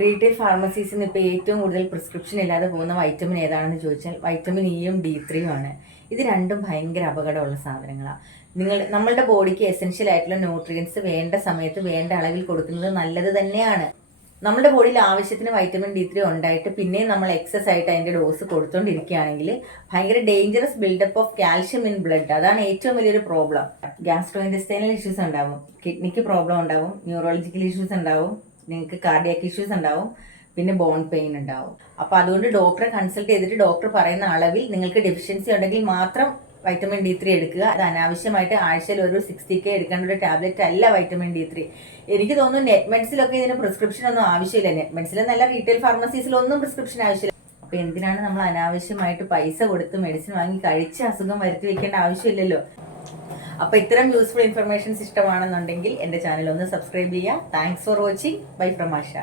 Retail ഫാർമസീസിൽ നിന്ന് ഇപ്പോൾ ഏറ്റവും കൂടുതൽ പ്രിസ്ക്രിപ്ഷൻ ഇല്ലാതെ പോകുന്ന വൈറ്റമിൻ ഏതാണെന്ന് ചോദിച്ചാൽ വൈറ്റമിൻ ഇയും D3യും ആണ്. ഇത് രണ്ടും ഭയങ്കര അപകടമുള്ള സാധനങ്ങളാണ്. നമ്മളുടെ ബോഡിക്ക് എസെൻഷ്യൽ ആയിട്ടുള്ള ന്യൂട്രിയൻസ് വേണ്ട സമയത്ത് വേണ്ട അളവിൽ കൊടുക്കുന്നത് നല്ലത് തന്നെയാണ്. നമ്മുടെ ബോഡിയിൽ ആവശ്യത്തിന് വൈറ്റമിൻ D3 ഉണ്ടായിട്ട് പിന്നെയും നമ്മൾ എക്സസ് ആയിട്ട് അതിൻ്റെ ഡോസ് കൊടുത്തുകൊണ്ടിരിക്കുകയാണെങ്കിൽ ഭയങ്കര dangerous buildup of calcium in blood. അതാണ് ഏറ്റവും വലിയൊരു പ്രോബ്ലം. ഗ്യാസ്ട്രോ ഇൻറ്റെസ്റ്റൈനൽ ഇഷ്യൂസ് ഉണ്ടാവും, കിഡ്നിക്ക് പ്രോബ്ലം ഉണ്ടാവും, ന്യൂറോളജിക്കൽ ഇഷ്യൂസ് ഉണ്ടാവും, നിങ്ങൾക്ക് കാർഡിയാക് ഇഷ്യൂസ് ഉണ്ടാവും, പിന്നെ ബോൺ പെയിൻ ഉണ്ടാവും. അപ്പോൾ അതുകൊണ്ട് ഡോക്ടറെ കൺസൾട്ട് ചെയ്തിട്ട് ഡോക്ടർ പറയുന്ന അളവിൽ നിങ്ങൾക്ക് ഡെഫിഷ്യൻസി ഉണ്ടെങ്കിൽ മാത്രം വൈറ്റമിൻ D3 എടുക്കുക. അത് അനാവശ്യമായിട്ട് ആഴ്ചയിൽ ഒരു 60K എടുക്കേണ്ട ഒരു ടാബ്ലറ്റ് അല്ല വൈറ്റമിൻ D3. എനിക്ക് തോന്നുന്നു നെറ്റ്മെഡ്സിലൊക്കെ ഇതിന് പ്രിസ്ക്രിപ്ഷൻ ഒന്നും ആവശ്യമില്ല. നെറ്റ്മെഡ്സിലെന്നല്ല, റീറ്റെയിൽ ഫാർമസീസിലൊന്നും പ്രിസ്ക്രിപ്ഷൻ ആവശ്യമില്ല. അപ്പോൾ എന്തിനാണ് നമ്മൾ അനാവശ്യമായിട്ട് പൈസ കൊടുത്ത് മെഡിസിൻ വാങ്ങി കഴിച്ച് അസുഖം വരുത്തി വെക്കേണ്ട ആവശ്യമില്ലല്ലോ. അപ്പോൾ ഇത്തരം യൂസ്ഫുൾ ഇൻഫർമേഷൻസ് ഇഷ്ടമാണെന്നുണ്ടെങ്കിൽ എൻ്റെ ചാനൽ ഒന്ന് സബ്സ്ക്രൈബ് ചെയ്യുക. Thanks for watching. Bye from Asha.